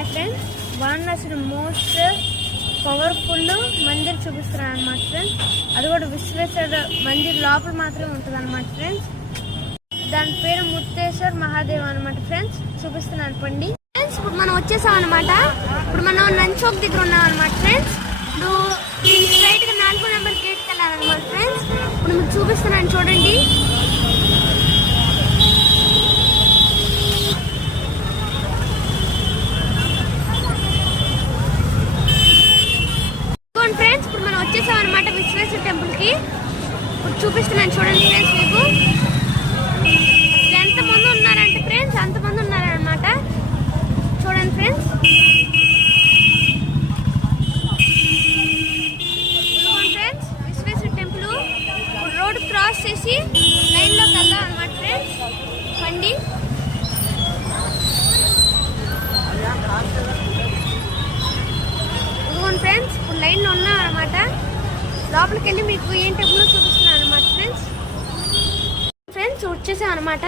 Hi friends, Varanasi most powerful Mandir చూపిస్తున్నాను అనమాట friends. అది కూడా విశ్వేశ్వర మందిర్ లోపల మాత్రమే ఉంటుంది అనమాట ఫ్రెండ్స్. దాని పేరు ముక్తేశ్వర్ మహాదేవ్ అనమాట ఫ్రెండ్స్. చూపిస్తున్నాను పండి ఫ్రెండ్స్. ఇప్పుడు మనం వచ్చేసాం అనమాట. ఇప్పుడు మనం నంచోక్ దగ్గర ఉన్నాం అనమాట ఫ్రెండ్స్. ఇప్పుడు స్ట్రైట్ గా 4 నెంబర్ గేట్కి వెళ్ళాలన్నమాట ఫ్రెండ్స్. ఇప్పుడు మీకు చూపిస్తున్నాను చూడండి. ఫ్రెండ్స్ ఇప్పుడు మనం వచ్చేసాం అనమాట విశ్వేశ్వర టెంపుల్ కి. ఇప్పుడు చూపిస్తున్నాను చూడండి ఫ్రెండ్స్. మీకు ఎంతమంది ఉన్నారంటే ఫ్రెండ్స్ అంతమంది ఉన్నారనమాట. చూడండి ఫ్రెండ్స్. ఫ్రెండ్స్ విశ్వేశ్వర టెంపుల్ ఇప్పుడు రోడ్ క్రాస్ చేసి లైన్ లోకి వెళ్దాం అనమాట ఫ్రెండ్స్. పండి ఫ్రెండ్స్ ఇప్పుడు లైన్ లో ఉన్నాం అనమాట. లోపలికి వెళ్ళి మీకు ఏం టెంపుల్ చూపిస్తున్నాను అనమాట ఫ్రెండ్స్. ఫ్రెండ్స్ వచ్చేసాం అనమాట.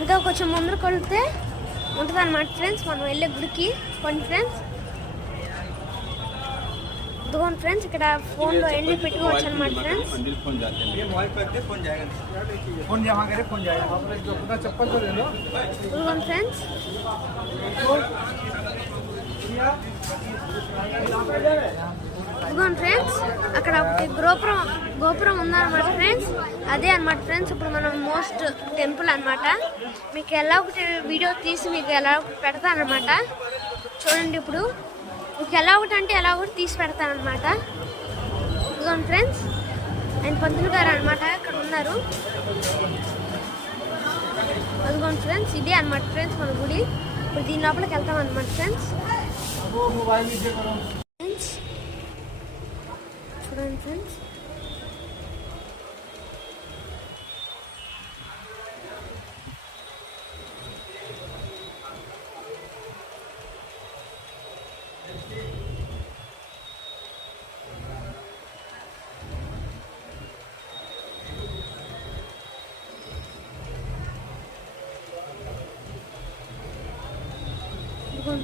ఇంకా కొంచెం ముందరకు వెళ్తే ఉంటుంది అనమాట ఫ్రెండ్స్ మనం వెళ్ళే గుడికి. పండి ఫ్రెండ్స్ ఇదిగోండి ఫ్రెండ్స్, ఇక్కడ ఫోన్లో ఎన్ని పెట్టుకోవచ్చు అనమాట ఫ్రెండ్స్. ఇదిగోండి ఫ్రెండ్స్ ఇదిగోండి ఫ్రెండ్స్, అక్కడ ఒకటి గోపురం ఉందన్నమాట ఫ్రెండ్స్. అదే అనమాట ఫ్రెండ్స్ ఇప్పుడు మనం మోస్ట్ టెంపుల్ అనమాట. మీకు ఎలా ఒకటి వీడియో తీసి మీకు ఎలా ఒకటి పెడతానమాట. చూడండి ఇప్పుడు మీకు ఎలా ఒకటి అంటే ఎలా ఒకటి తీసి పెడతానమాట. ఇదిగోండి ఫ్రెండ్స్, ఆయన పంతులు గారు అనమాట ఇక్కడ ఉన్నారు. అదిగోండి ఫ్రెండ్స్ ఇదే అనమాట ఫ్రెండ్స్ మన గుడి. ఇప్పుడు దీని లోపలికి వెళ్తాం అనమాట ఫ్రెండ్స్. చూడండి ఫ్రెండ్స్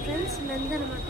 ఫ్రెండ్స్ నంది అనమాట.